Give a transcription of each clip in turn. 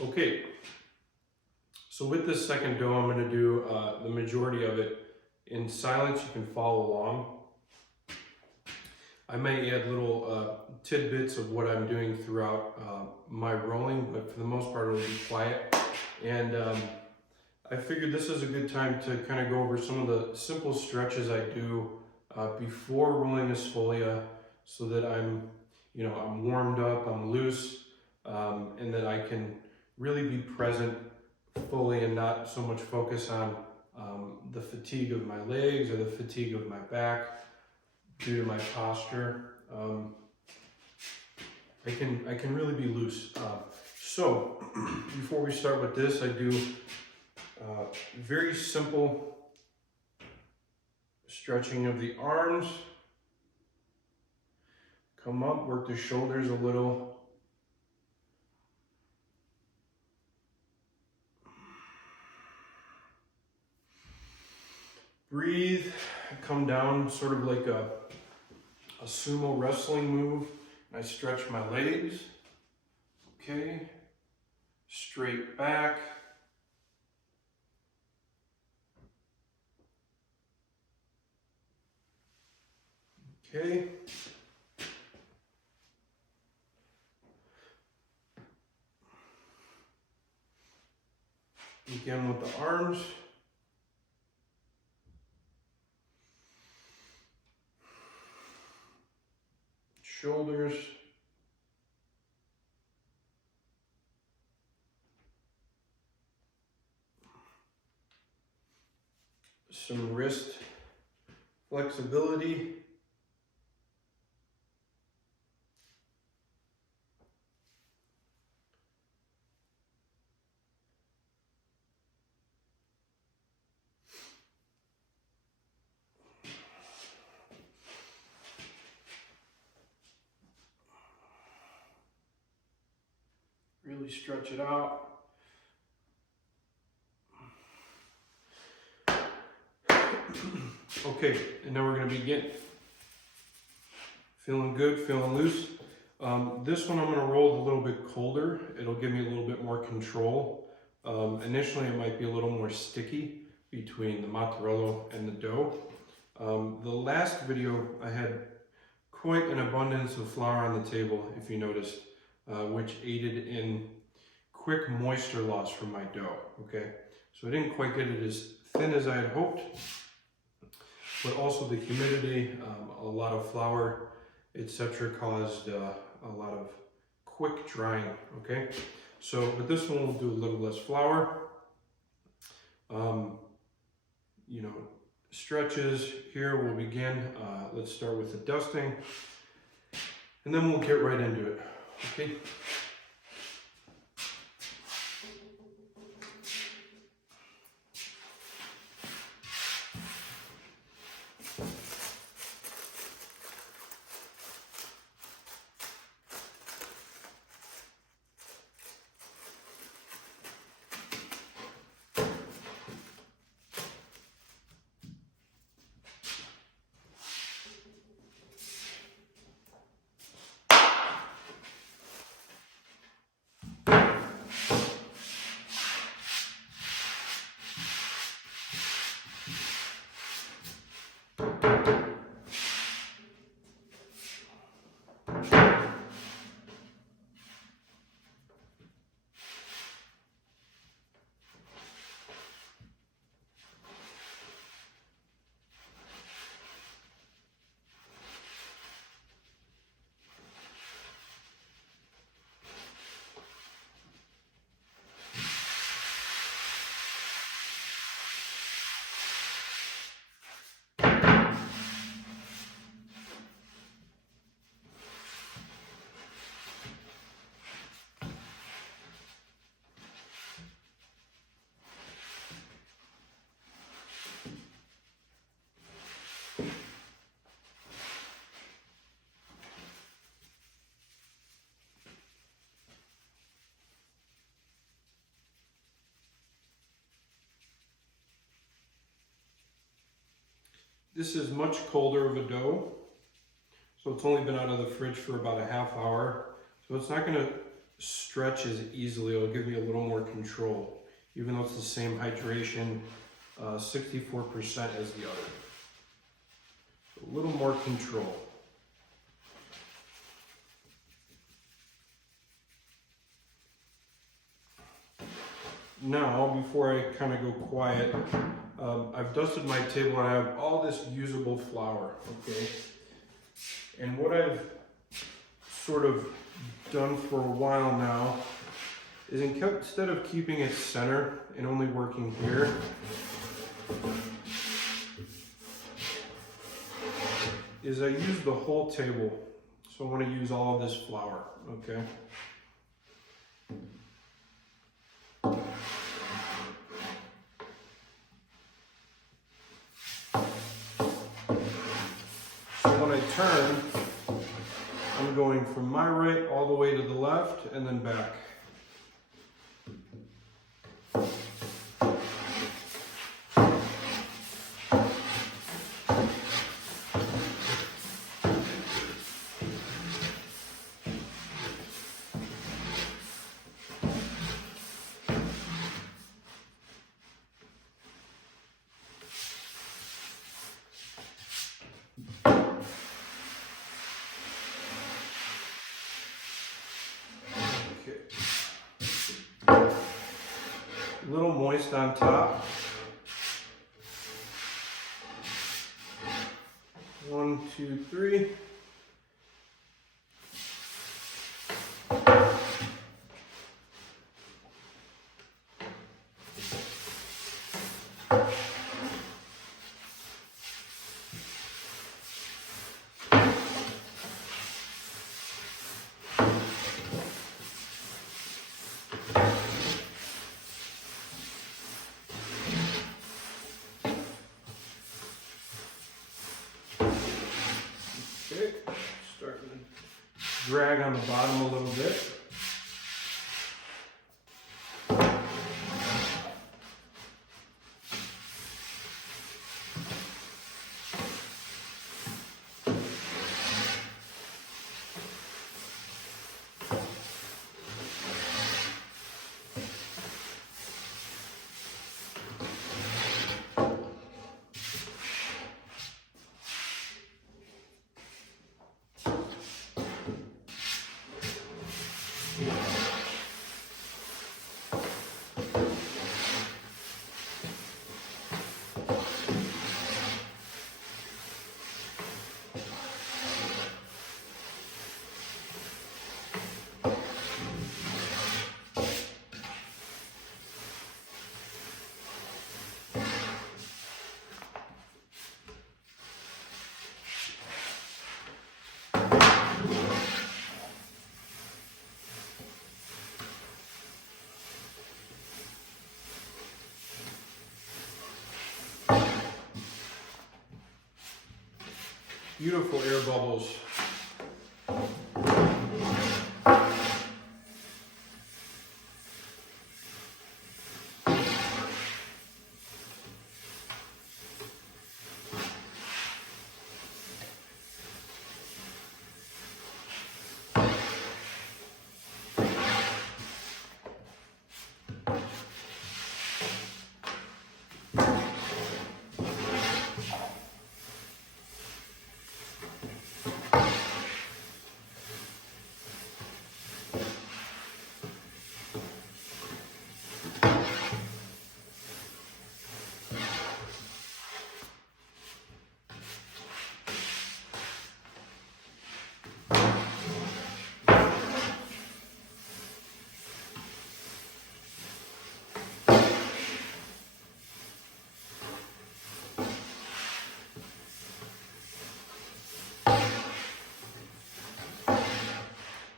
Okay, so with this second dough, I'm going to do the majority of it in silence. You can follow along. I may add little tidbits of what I'm doing throughout my rolling, but for the most part, it'll be quiet. And I figured this is a good time to kind of go over some of the simple stretches I do before rolling a Sfoglia, so that I'm warmed up, I'm loose, and that I can really be present fully and not so much focus on the fatigue of my legs or the fatigue of my back due to my posture. I can really be loose. So before we start with this, I do very simple stretching of the arms. Come up, work the shoulders a little. Breathe, come down sort of like a sumo wrestling move. I stretch my legs. Okay, straight back. Okay. Again with the arms. Shoulders. Some wrist flexibility. Really stretch it out. Okay, and now we're going to begin. Feeling good, feeling loose. This one I'm going to roll a little bit colder. It'll give me a little bit more control. Initially it might be a little more sticky between the mozzarella and the dough. The last video I had quite an abundance of flour on the table, if you noticed, which aided in quick moisture loss from my dough, okay? So I didn't quite get it as thin as I had hoped, but also the humidity, a lot of flour, etc. caused a lot of quick drying, okay? So with this one, we'll do a little less flour. Stretches here, we'll begin. Let's start with the dusting, and then we'll get right into it, okay? This is much colder of a dough, so it's only been out of the fridge for about a half hour. So it's not going to stretches easily. It'll give me a little more control, even though it's the same hydration, 64% as the other. A little more control. Now, before I kind of go quiet, I've dusted my table and I have all this usable flour, okay? And what I've sort of done for a while now is instead of keeping it center and only working here, is I use the whole table. So I want to use all of this flour, okay? When I turn, I'm going from my right all the way to the left and then back. A little moist on top. 1, 2, 3. Okay, starting to drag on the bottom a little bit. Beautiful air bubbles.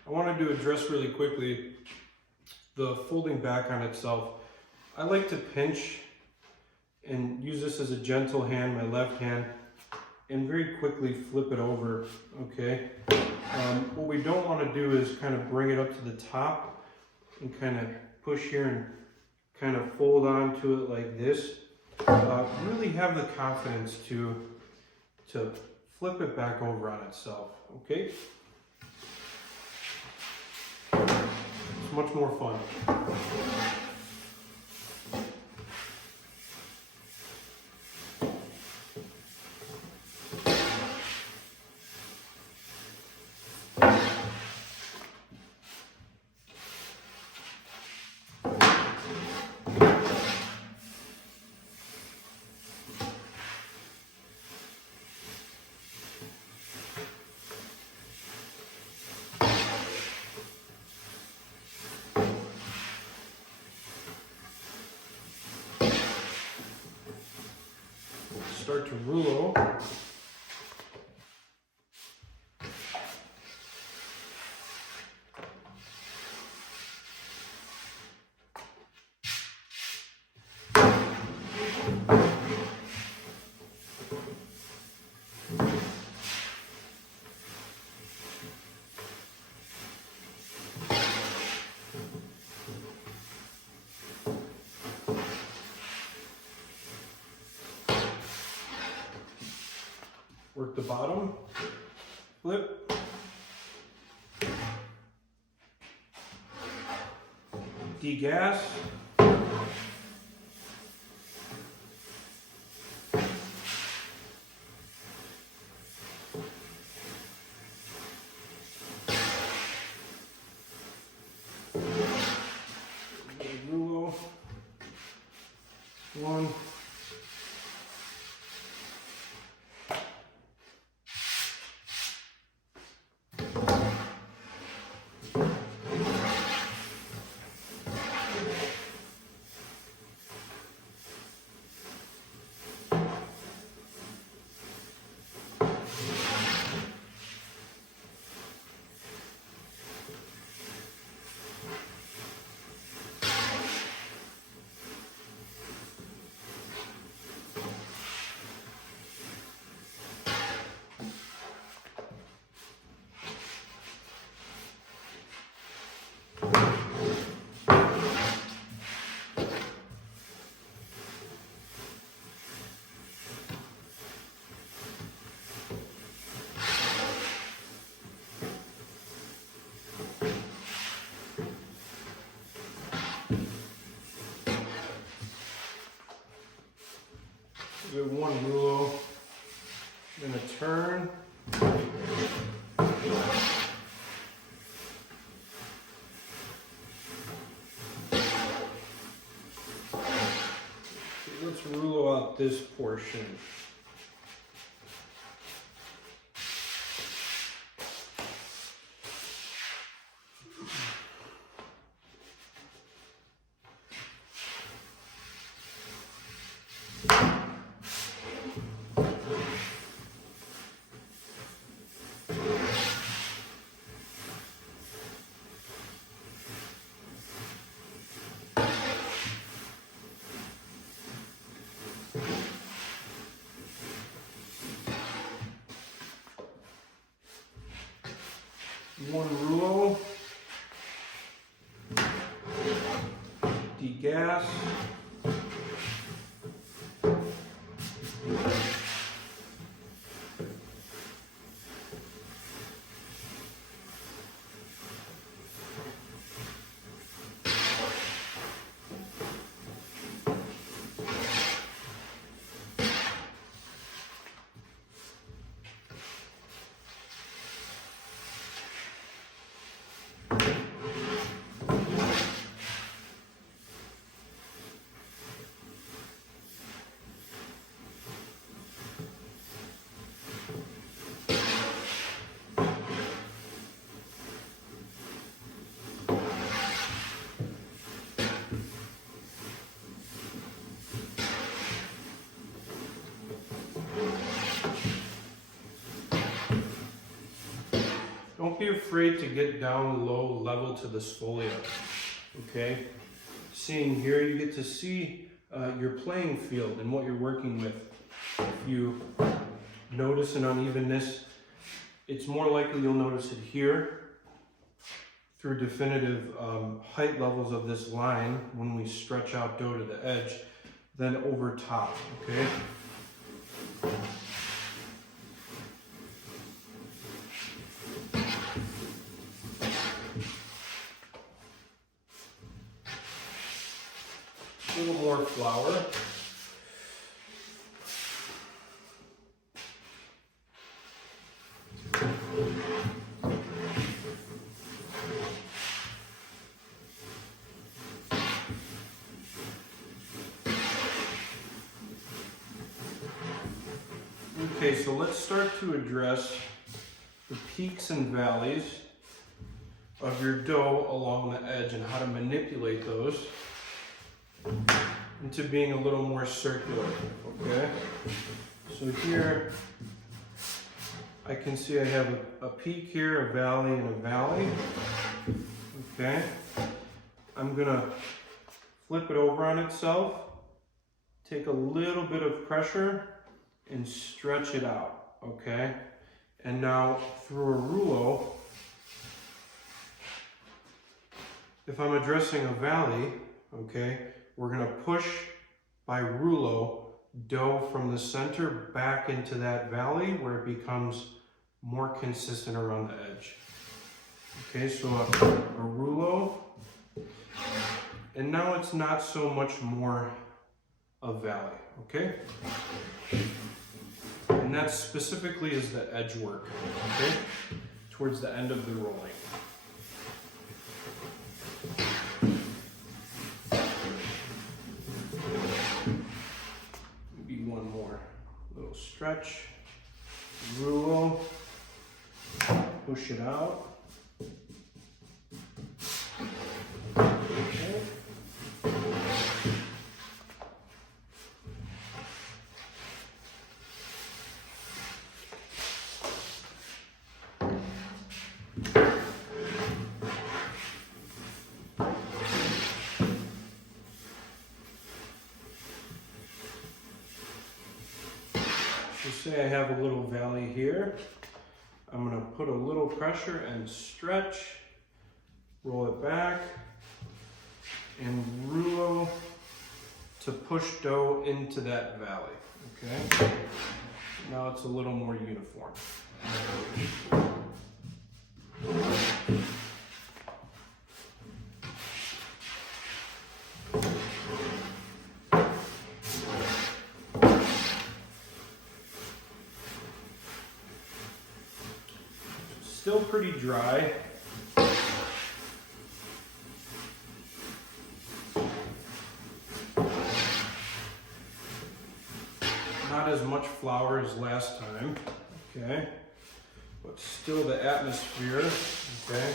I wanted to address really quickly the folding back on itself. I like to pinch and use this as a gentle hand, my left hand, and very quickly flip it over, okay? What we don't want to do is kind of bring it up to the top and kind of push here and kind of fold onto it like this. Really have the confidence to flip it back over on itself, okay? It's much more fun. Start to rullo. Work the bottom, flip, degas, rullo, one, give it one rullo, then a turn. Let's rullo out this portion. One rullo, degas, Don't be afraid to get down low level to the sfoglia, okay? Seeing here, you get to see your playing field and what you're working with. If you notice an unevenness, it's more likely you'll notice it here through definitive height levels of this line when we stretch out dough to the edge, than over top, okay? more flour. Okay, so let's start to address the peaks and valleys of your dough along the edge and how to manipulate those into being a little more circular, okay? So here, I can see I have a peak here, a valley, and a valley, okay? I'm gonna flip it over on itself, take a little bit of pressure, and stretch it out, okay? And now through a rullo, if I'm addressing a valley, okay, we're gonna push by rullo dough from the center back into that valley where it becomes more consistent around the edge. Okay, so a rullo, and now it's not so much more a valley, okay? And that specifically is the edge work, okay? Towards the end of the rolling. Maybe one more little stretch. Rullo, push it out. Okay. So say I have a little valley here. I'm going to put a little pressure and stretch, roll it back, and rullo to push dough into that valley, okay? Now it's a little more uniform. Still pretty dry. Not as much flour as last time, okay? But still the atmosphere, okay?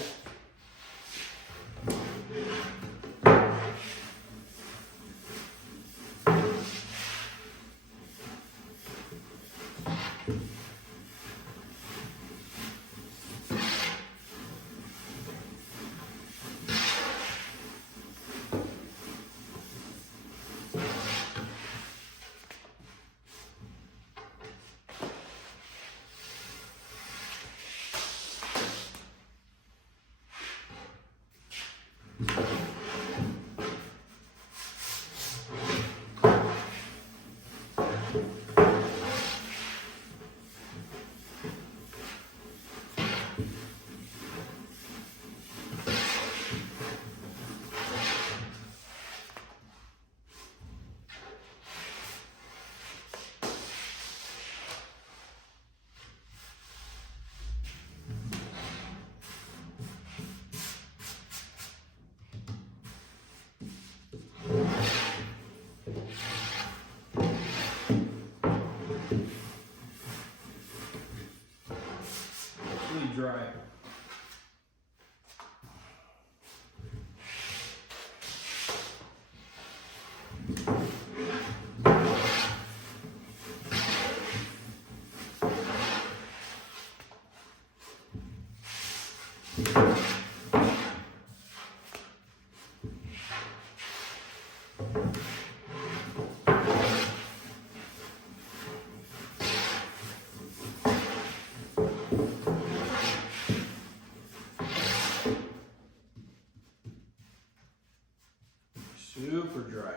Dry. Super dry.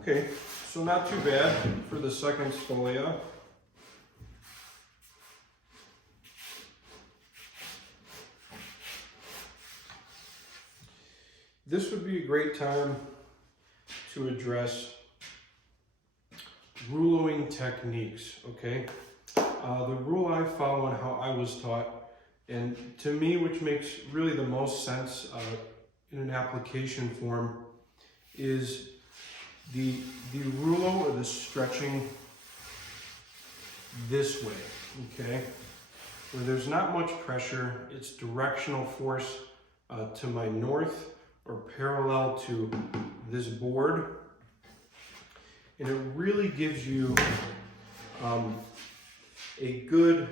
Okay, so not too bad for the second Sfoglia. This would be a great time to address ruloing techniques, okay? The rule I follow and how I was taught, and to me, which makes really the most sense in an application form, is the rullo, or the stretching this way, okay? Where there's not much pressure, it's directional force to my north or parallel to this board. And it really gives you a good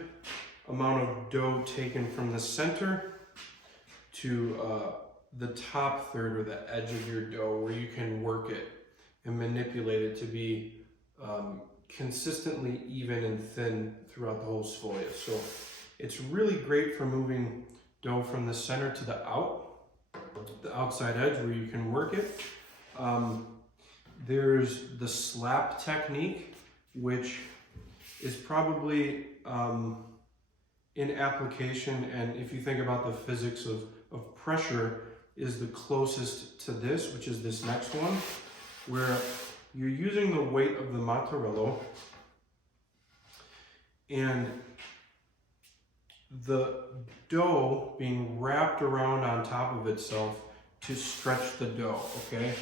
amount of dough taken from the center to the top third, or the edge of your dough, where you can work it and manipulate it to be consistently even and thin throughout the whole sfoglia. So it's really great for moving dough from the center to the outside edge where you can work it. There's the slap technique, which is probably in application, and if you think about the physics of pressure, is the closest to this, which is this next one, where you're using the weight of the mattarello and the dough being wrapped around on top of itself to stretch the dough, okay?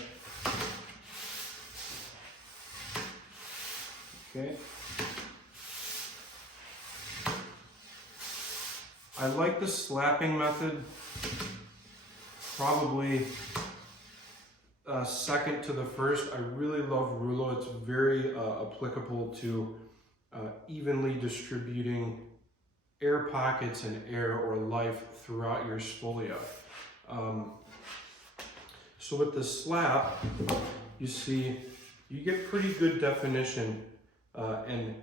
Okay. I like the slapping method, probably second to the first. I really love rullo. It's very applicable to evenly distributing air pockets and air or life throughout your sfoglia. So with the slap, you see, you get pretty good definition and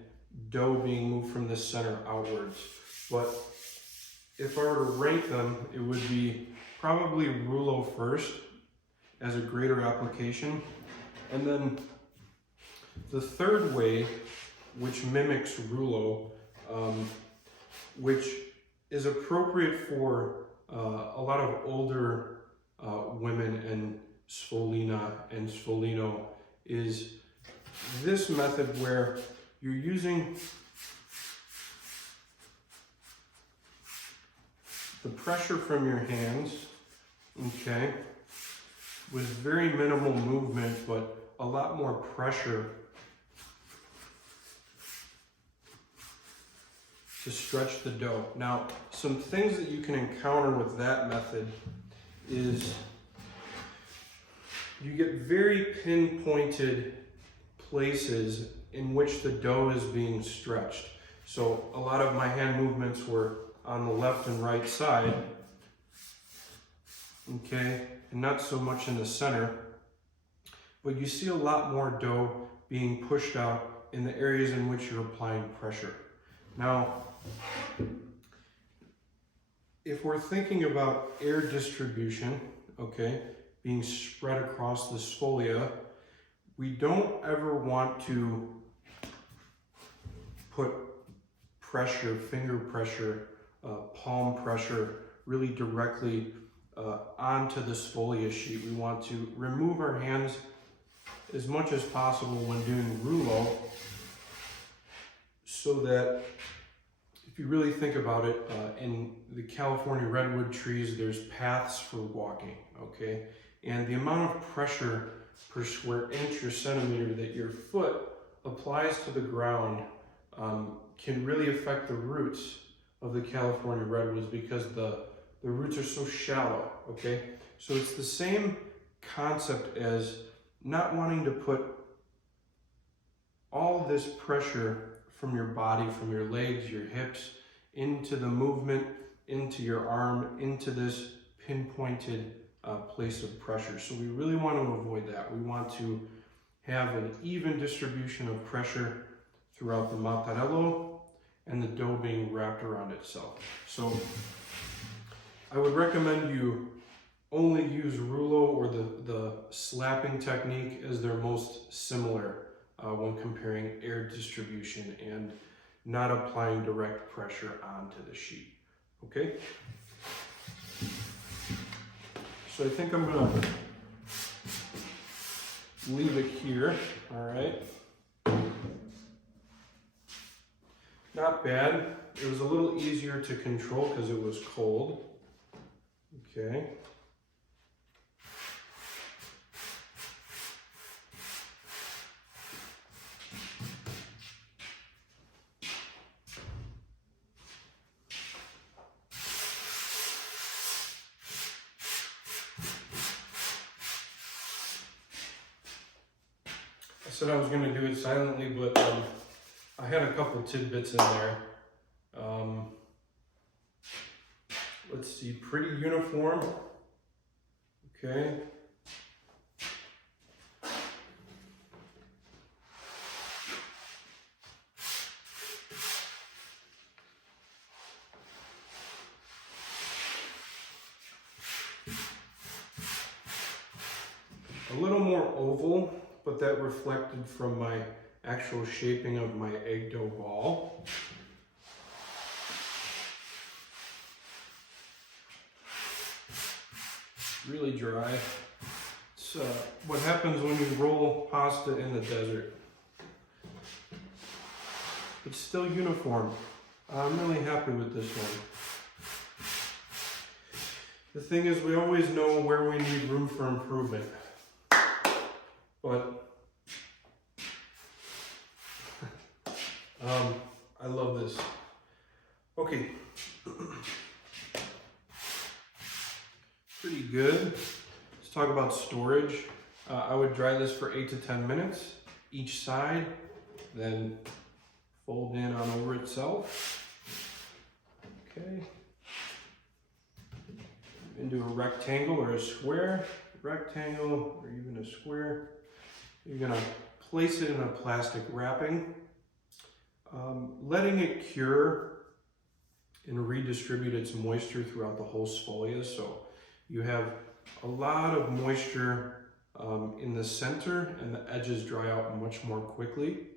dough being moved from the center outwards. But if I were to rank them, it would be probably rullo first as a greater application. And then the third way, which mimics rullo, which is appropriate for a lot of older women and sfolina and sfolino, is this method where you're using the pressure from your hands, okay, with very minimal movement, but a lot more pressure to stretch the dough. Now, some things that you can encounter with that method is you get very pinpointed places in which the dough is being stretched. So a lot of my hand movements were on the left and right side, okay, and not so much in the center, but you see a lot more dough being pushed out in the areas in which you're applying pressure. Now, if we're thinking about air distribution, okay, being spread across the sfoglia, we don't ever want to put pressure, finger pressure, palm pressure really directly onto the sfoglia sheet. We want to remove our hands as much as possible when doing rullo, so that if you really think about it, in the California redwood trees, there's paths for walking, okay? And the amount of pressure per square inch or centimeter that your foot applies to the ground can really affect the roots of the California redwoods, because the roots are so shallow, okay? So it's the same concept as not wanting to put all this pressure from your body, from your legs, your hips, into the movement, into your arm, into this pinpointed place of pressure. So we really want to avoid that. We want to have an even distribution of pressure throughout the mattarello and the dough being wrapped around itself. So I would recommend you only use rullo or the slapping technique as their most similar when comparing air distribution and not applying direct pressure onto the sheet, okay? So I think I'm gonna leave it here, all right? Not bad. It was a little easier to control because it was cold. Okay. I said I was going to do it silently, but I had a couple tidbits in there. Let's see, pretty uniform. Okay. A little more oval, but that reflected from my actual shaping of my egg dough ball. Really dry. It's what happens when you roll pasta in the desert. It's still uniform. I'm really happy with this one. The thing is, we always know where we need room for improvement. But I love this. Okay. Pretty good. Let's talk about storage. I would dry this for 8 to 10 minutes each side, then fold in on over itself. Okay. Into a rectangle or a square, rectangle or even a square. You're gonna place it in a plastic wrapping, letting it cure and redistribute its moisture throughout the whole sfoglia. So you have a lot of moisture in the center, and the edges dry out much more quickly.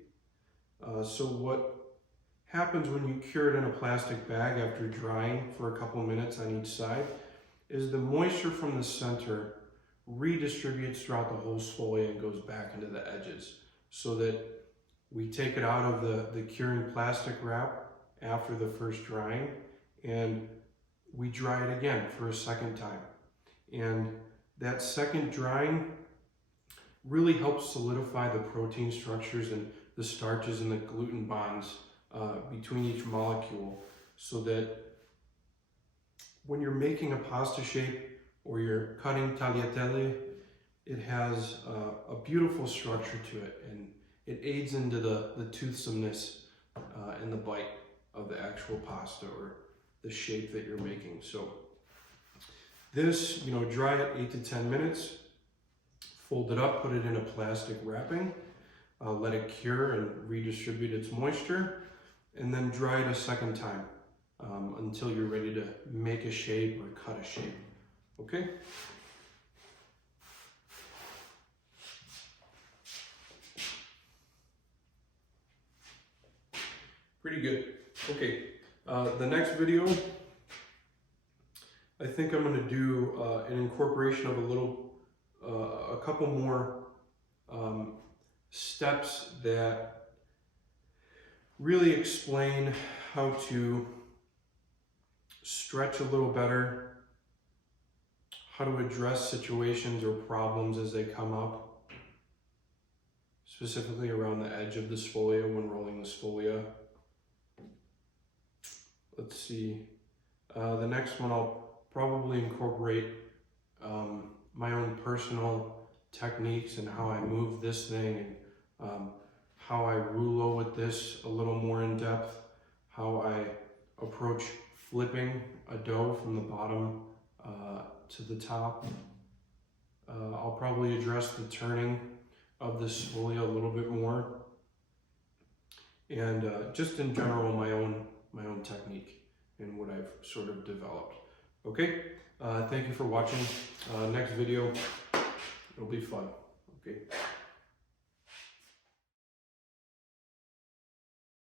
So what happens when you cure it in a plastic bag after drying for a couple minutes on each side is the moisture from the center redistributes throughout the whole sfoglia and goes back into the edges, so that we take it out of the curing plastic wrap after the first drying and we dry it again for a second time. And that second drying really helps solidify the protein structures and the starches and the gluten bonds between each molecule, so that when you're making a pasta shape or you're cutting tagliatelle, it has a beautiful structure to it, and it aids into the toothsomeness and the bite of the actual pasta or the shape that you're making. So this, dry it 8 to 10 minutes, fold it up, put it in a plastic wrapping, let it cure and redistribute its moisture, and then dry it a second time until you're ready to make a shape or cut a shape. Okay? Pretty good. Okay, the next video, I think I'm going to do an incorporation of a couple more steps that really explain how to stretch a little better, how to address situations or problems as they come up, specifically around the edge of the sfoglia when rolling the sfoglia. Let's see, the next one I'll probably incorporate my own personal techniques and how I move this thing, and how I rullo with this a little more in depth, how I approach flipping a dough from the bottom to the top. I'll probably address the turning of the sfoglia a little bit more, and just in general my own technique and what I've sort of developed. Okay, thank you for watching. Next video, it'll be fun. Okay.